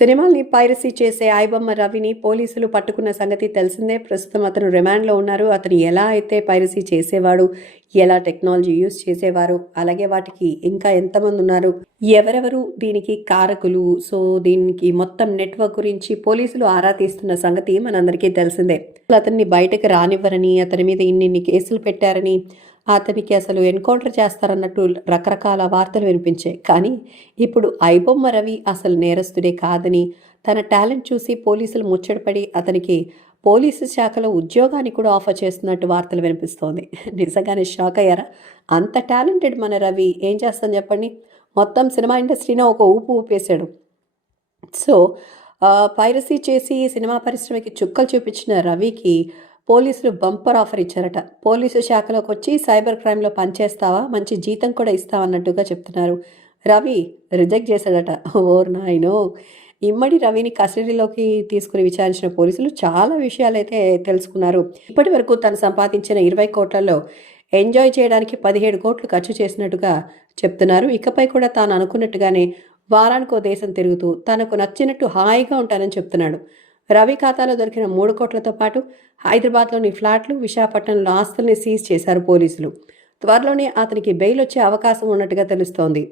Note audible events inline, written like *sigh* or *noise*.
సినిమాల్ని పైరసీ చేసే ఐబమ్మ రవిని పోలీసులు పట్టుకున్న సంగతి తెలిసిందే. ప్రస్తుతం అతను రిమాండ్లో ఉన్నారు. అతను ఎలా అయితే పైరసీ చేసేవాడు ఎలా టెక్నాలజీ యూస్ చేసేవారు అలాగే వాటికి ఇంకా ఎంతమంది ఉన్నారు ఎవరెవరు దీనికి కారకులు సో దీనికి మొత్తం నెట్వర్క్ గురించి పోలీసులు ఆరా తీస్తున్న సంగతి మనందరికీ తెలిసిందే. అతన్ని బయటకు రానివ్వరని అతని మీద ఇన్ని కేసులు పెట్టారని అతనికి అసలు ఎన్కౌంటర్ చేస్తారన్నట్టు రకరకాల వార్తలు వినిపించాయి. కానీ ఇప్పుడు ఐబొమ్మ రవి అసలు నేరస్తుడే కాదని తన టాలెంట్ చూసి పోలీసులు ముచ్చటపడి అతనికి పోలీసు శాఖలో ఉద్యోగాన్ని కూడా ఆఫర్ చేస్తున్నట్టు వార్తలు వినిపిస్తోంది. *laughs* నిజంగానే షాక్ అయ్యారా? అంత టాలెంటెడ్ మన రవి ఏం చేస్తాను చెప్పండి? మొత్తం సినిమా ఇండస్ట్రీనే ఒక ఊపు ఊపేశాడు. సో పైరసీ చేసి సినిమా పరిశ్రమకి చుక్కలు చూపించిన రవికి పోలీసులు బంపర్ ఆఫర్ ఇచ్చారట. పోలీసు శాఖలోకి వచ్చి సైబర్ క్రైమ్లో పనిచేస్తావా? మంచి జీతం కూడా ఇస్తావన్నట్టుగా చెప్తున్నారు. రవి రిజెక్ట్ చేశాడట. ఓర్ నాయనో! ఇమ్మడి రవిని కస్టడీలోకి తీసుకుని విచారించిన పోలీసులు చాలా విషయాలైతే తెలుసుకున్నారు. ఇప్పటి వరకు తను సంపాదించిన ఇరవై కోట్లలో ఎంజాయ్ చేయడానికి పదిహేడు కోట్లు ఖర్చు చేసినట్టుగా చెప్తున్నారు. ఇకపై కూడా తాను అనుకున్నట్టుగానే వారానికో దేశం తిరుగుతూ తనకు నచ్చినట్టు హాయిగా ఉంటానని చెప్తున్నాడు. రవి ఖాతాలో దొరికిన మూడు కోట్లతో పాటు హైదరాబాద్లోని ఫ్లాట్లు విశాఖపట్నంలో ఆస్తుల్ని సీజ్ చేశారు పోలీసులు. త్వరలోనే అతనికి బెయిల్ వచ్చే అవకాశం ఉన్నట్టుగా తెలుస్తోంది.